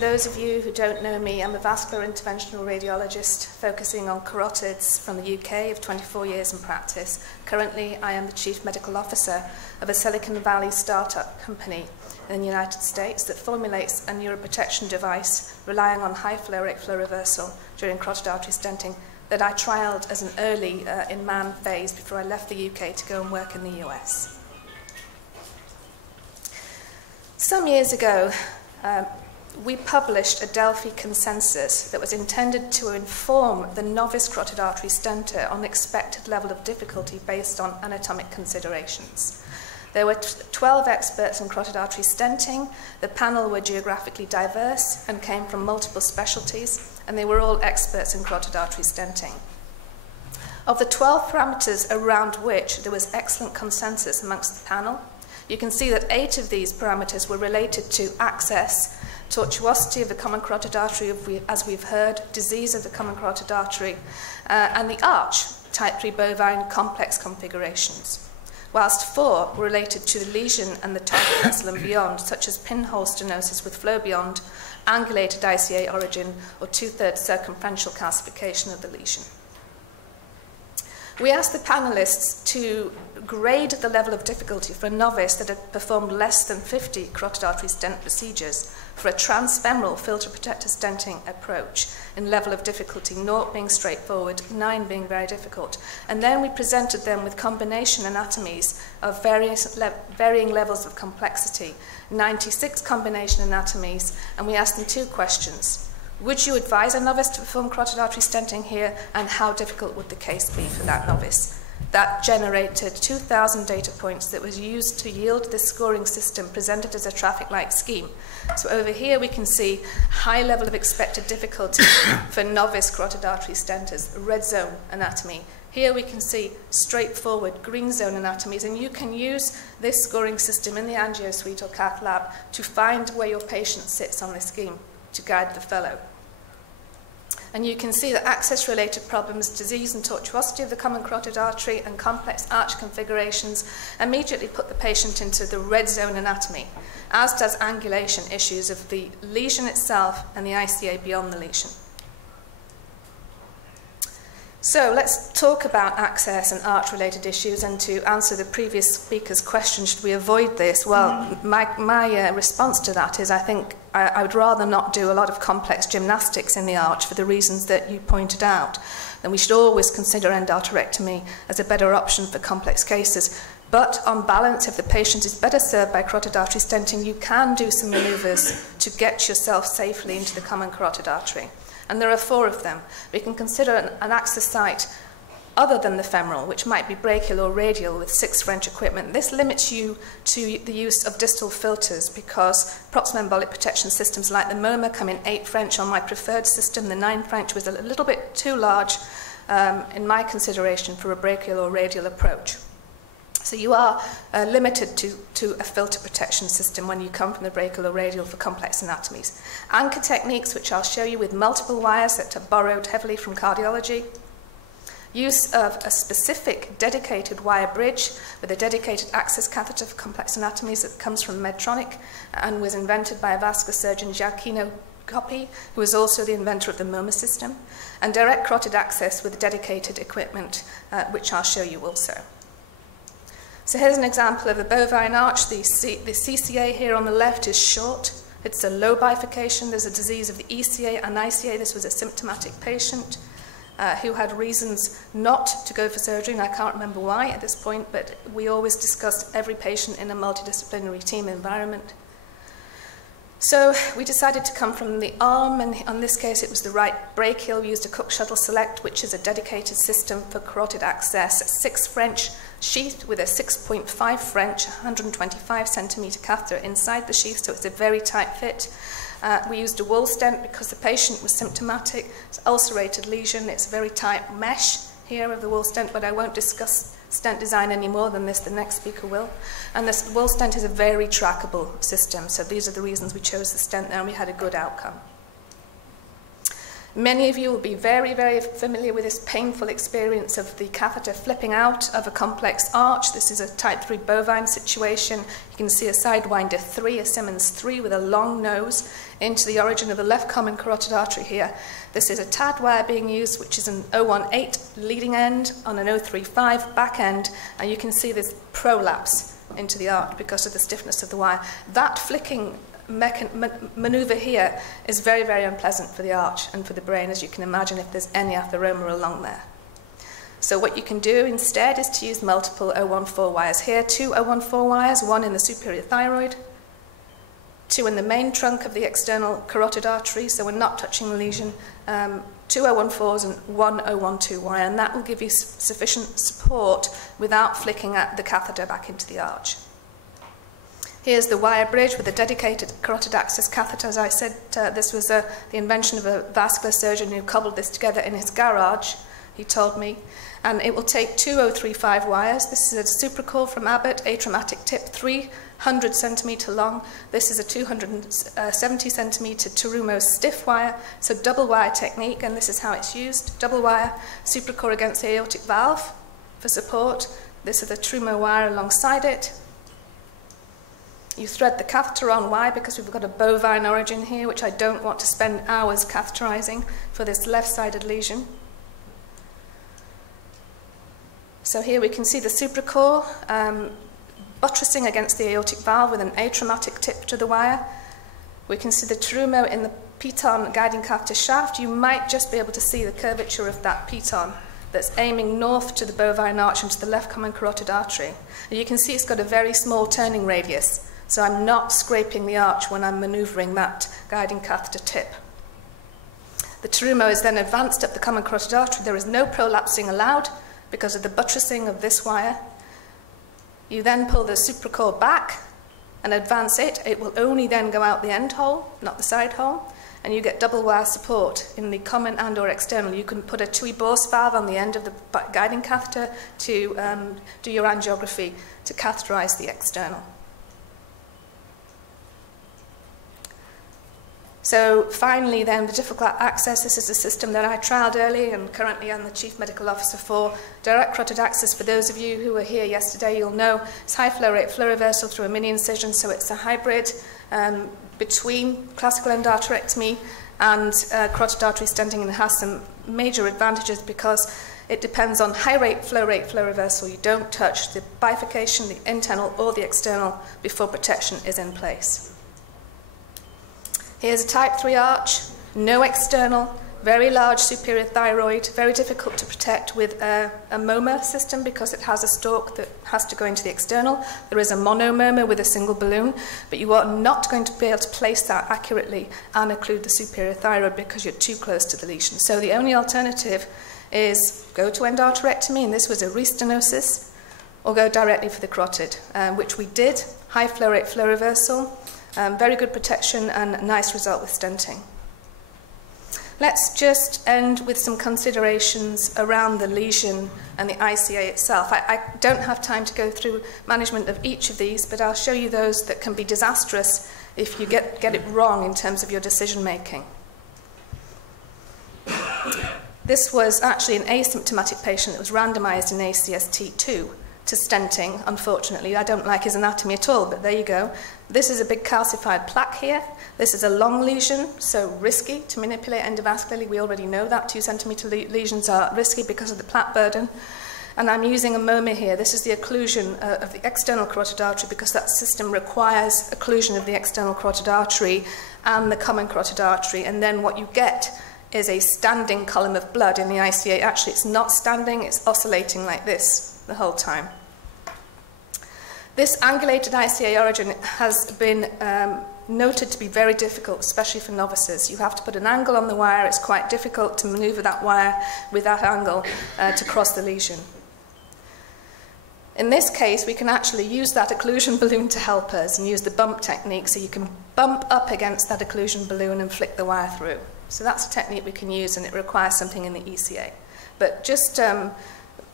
those of you who don't know me, I'm a vascular interventional radiologist focusing on carotids from the UK of 24 years in practice. Currently, I am the Chief Medical Officer of a Silicon Valley startup company in the United States that formulates a neuroprotection device relying on high flow rate flow reversal during carotid artery stenting that I trialled as an early in-man phase before I left the UK to go and work in the US. Some years ago, we published a Delphi consensus that was intended to inform the novice carotid artery stenter on the expected level of difficulty based on anatomic considerations. There were 12 experts in carotid artery stenting. The panel were geographically diverse and came from multiple specialties, and they were all experts in carotid artery stenting. Of the 12 parameters around which there was excellent consensus amongst the panel, you can see that 8 of these parameters were related to access, tortuosity of the common carotid artery, as we've heard, disease of the common carotid artery, and the arch, type 3 bovine complex configurations, whilst 4 were related to the lesion and the target vessel and beyond, such as pinhole stenosis with flow beyond, angulated ICA origin, or 2/3 circumferential calcification of the lesion. We asked the panelists to grade the level of difficulty for a novice that had performed less than 50 carotid artery stent procedures for a transfemoral filter protector stenting approach in level of difficulty, 0 being straightforward, 9 being very difficult. And then we presented them with combination anatomies of varying levels of complexity, 96 combination anatomies, and we asked them 2 questions. Would you advise a novice to perform carotid artery stenting here, and how difficult would the case be for that novice? That generated 2,000 data points that was used to yield this scoring system presented as a traffic light scheme. So over here we can see high level of expected difficulty for novice carotid artery stenters, red zone anatomy. Here we can see straightforward green zone anatomies, and you can use this scoring system in the angio suite or cath lab to find where your patient sits on this scheme to guide the fellow. And you can see that access-related problems, disease and tortuosity of the common carotid artery, and complex arch configurations immediately put the patient into the red zone anatomy, as does angulation issues of the lesion itself and the ICA beyond the lesion. So let's talk about access and arch-related issues, and to answer the previous speaker's question, should we avoid this? Well, my response to that is I think I would rather not do a lot of complex gymnastics in the arch for the reasons that you pointed out. Then we should always consider endarterectomy as a better option for complex cases. But on balance, if the patient is better served by carotid artery stenting, you can do some maneuvers to get yourself safely into the common carotid artery. And there are 4 of them. We can consider an access site other than the femoral, which might be brachial or radial with 6 French equipment. This limits you to the use of distal filters because proximal embolic protection systems like the MoMA come in 8 French on my preferred system. The 9 French was a little bit too large in my consideration for a brachial or radial approach. So you are limited to a filter protection system when you come from the brachial or radial for complex anatomies. Anchor techniques, which I'll show you with multiple wires that are borrowed heavily from cardiology. Use of a specific dedicated wire bridge with a dedicated access catheter for complex anatomies that comes from Medtronic and was invented by a vascular surgeon, Giacchino Coppi, who was also the inventor of the MoMA system. And direct carotid access with dedicated equipment, which I'll show you also. So here's an example of a bovine arch. The CCA here on the left is short. It's a low bifurcation. There's a disease of the ECA and ICA. This was a symptomatic patient who had reasons not to go for surgery, and I can't remember why at this point, but we always discussed every patient in a multidisciplinary team environment. So we decided to come from the arm, and in this case it was the right brachial. We used a Cook Shuttle Select, which is a dedicated system for carotid access, a 6 French sheath with a 6.5 French 125 centimeter catheter inside the sheath, so it's a very tight fit. We used a wall stent because the patient was symptomatic. It's ulcerated lesion. It's a very tight mesh here of the wall stent, but I won't discuss stent design any more than this. The next speaker will. And this wall stent is a very trackable system, so these are the reasons we chose the stent there, and we had a good outcome. Many of you will be very, very familiar with this painful experience of the catheter flipping out of a complex arch. This is a type 3 bovine situation. You can see a Sidewinder 3, a Simmons 3 with a long nose into the origin of the left common carotid artery here. This is a TAD wire being used, which is an 018 leading end on an 035 back end, and you can see this prolapse into the arch because of the stiffness of the wire. That flicking maneuver here is very, very unpleasant for the arch and for the brain, as you can imagine, if there's any atheroma along there. So what you can do instead is to use multiple 014 wires here, 2 014 wires, one in the superior thyroid, 2 in the main trunk of the external carotid artery, so we're not touching the lesion, 2 014s and 1 012 wire, and that will give you sufficient support without flicking the catheter back into the arch. Here's the wire bridge with a dedicated carotid access catheter. As I said, this was the invention of a vascular surgeon who cobbled this together in his garage, he told me. And it will take 2 035 wires. This is a supracore from Abbott, atraumatic tip, 300 centimetre long. This is a 270 centimetre Terumo stiff wire, so double wire technique, and this is how it's used. Double wire, supracore against the aortic valve for support. This is the Terumo wire alongside it. You thread the catheter on. Why? Because we've got a bovine origin here, which I don't want to spend hours catheterizing for this left-sided lesion. So here we can see the supracore buttressing against the aortic valve with an atraumatic tip to the wire. We can see the Terumo in the piton guiding catheter shaft. You might just be able to see the curvature of that piton that's aiming north to the bovine arch and to the left common carotid artery. And you can see it's got a very small turning radius. So I'm not scraping the arch when I'm manoeuvring that guiding catheter tip. The Terumo is then advanced up the common carotid artery. There is no prolapsing allowed because of the buttressing of this wire. You then pull the supracore back and advance it. It will only then go out the end hole, not the side hole, and you get double wire support in the common and or external. You can put a Tui-Bors valve on the end of the guiding catheter to do your angiography to catheterize the external. So finally then, the difficult access, this is a system that I trialled early and currently I'm the Chief Medical Officer for. Direct carotid access, for those of you who were here yesterday, you'll know it's high flow rate flow reversal through a mini incision, so it's a hybrid between classical endarterectomy and carotid artery stenting, and it has some major advantages because it depends on high rate flow reversal. You don't touch the bifurcation, the internal or the external, before protection is in place. Here's a type 3 arch, no external, very large superior thyroid, very difficult to protect with a MOMA system because it has a stalk that has to go into the external. There is a monomoma with a single balloon, but you are not going to be able to place that accurately and occlude the superior thyroid because you're too close to the lesion. So the only alternative is go to endarterectomy, and this was a restenosis, or go directly for the carotid, which we did, high flow rate flow reversal. Very good protection and a nice result with stenting. Let's just end with some considerations around the lesion and the ICA itself. I don't have time to go through management of each of these, but I'll show you those that can be disastrous if you get it wrong in terms of your decision making. This was actually an asymptomatic patient that was randomized in ACST2 to stenting, unfortunately. I don't like his anatomy at all, but there you go. This is a big calcified plaque here. This is a long lesion, so risky to manipulate endovascularly. We already know that 2 centimeter lesions are risky because of the plaque burden. And I'm using a MOMA here. This is the occlusion of the external carotid artery because that system requires occlusion of the external carotid artery and the common carotid artery. And then what you get is a standing column of blood in the ICA. Actually, it's not standing, it's oscillating like this the whole time. This angulated ICA origin has been noted to be very difficult, especially for novices. You have to put an angle on the wire. It's quite difficult to maneuver that wire with that angle to cross the lesion. In this case, we can actually use that occlusion balloon to help us and use the bump technique, so you can bump up against that occlusion balloon and flick the wire through. So that's a technique we can use, and it requires something in the ECA. But just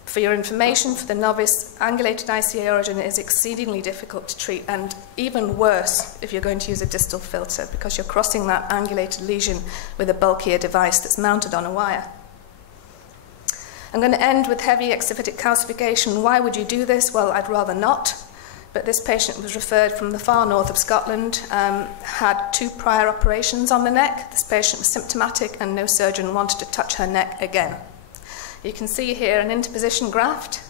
For your information, for the novice, angulated ICA origin is exceedingly difficult to treat, and even worse if you're going to use a distal filter, because you're crossing that angulated lesion with a bulkier device that's mounted on a wire. I'm going to end with heavy exophytic calcification. Why would you do this? Well, I'd rather not. But this patient was referred from the far north of Scotland, had 2 prior operations on the neck. This patient was symptomatic and no surgeon wanted to touch her neck again. You can see here an interposition graft.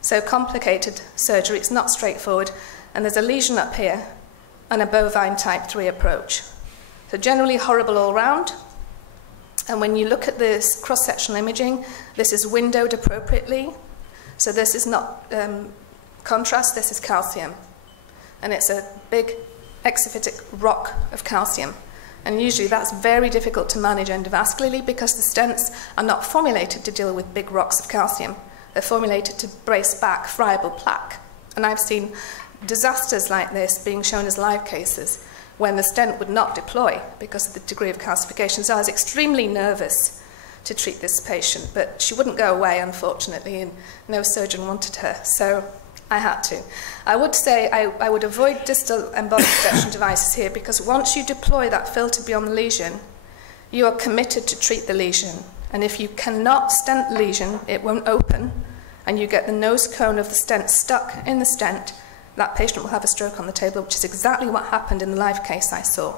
So complicated surgery, it's not straightforward. And there's a lesion up here and a bovine type 3 approach. So generally horrible all round. And when you look at this cross-sectional imaging, this is windowed appropriately. So this is not contrast, this is calcium. And it's a big exophytic rock of calcium. And usually that's very difficult to manage endovascularly because the stents are not formulated to deal with big rocks of calcium. They're formulated to brace back friable plaque. And I've seen disasters like this being shown as live cases when the stent would not deploy because of the degree of calcification. So I was extremely nervous to treat this patient, but she wouldn't go away, unfortunately, and no surgeon wanted her. So I had to. I would say I would avoid distal embolic protection devices here because once you deploy that filter beyond the lesion, you are committed to treat the lesion. And if you cannot stent the lesion, it won't open, and you get the nose cone of the stent stuck in the stent, that patient will have a stroke on the table, which is exactly what happened in the live case I saw.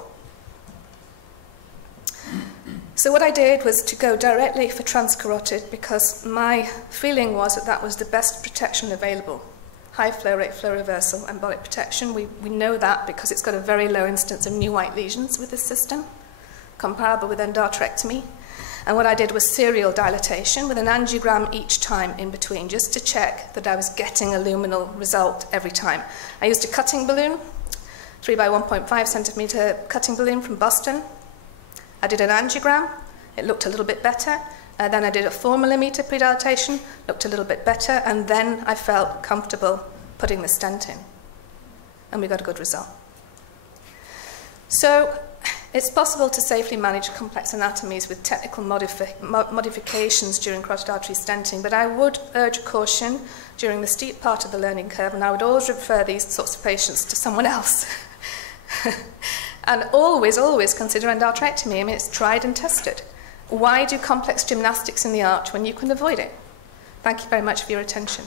So what I did was to go directly for transcarotid because my feeling was that that was the best protection available. High flow rate, flow reversal, embolic protection. We know that because it's got a very low instance of new white lesions with this system, comparable with endarterectomy. And what I did was serial dilatation with an angiogram each time in between, just to check that I was getting a luminal result every time. I used a cutting balloon, 3 by 1.5 centimeter cutting balloon from Boston. I did an angiogram. It looked a little bit better. Then I did a 4 millimeter predilatation, looked a little bit better, and then I felt comfortable putting the stent in. And we got a good result. So it's possible to safely manage complex anatomies with technical modifications during carotid artery stenting, but I would urge caution during the steep part of the learning curve, and I would always refer these sorts of patients to someone else. And always, always consider endarterectomy. I mean, it's tried and tested. Why do complex gymnastics in the arch when you can avoid it? Thank you very much for your attention.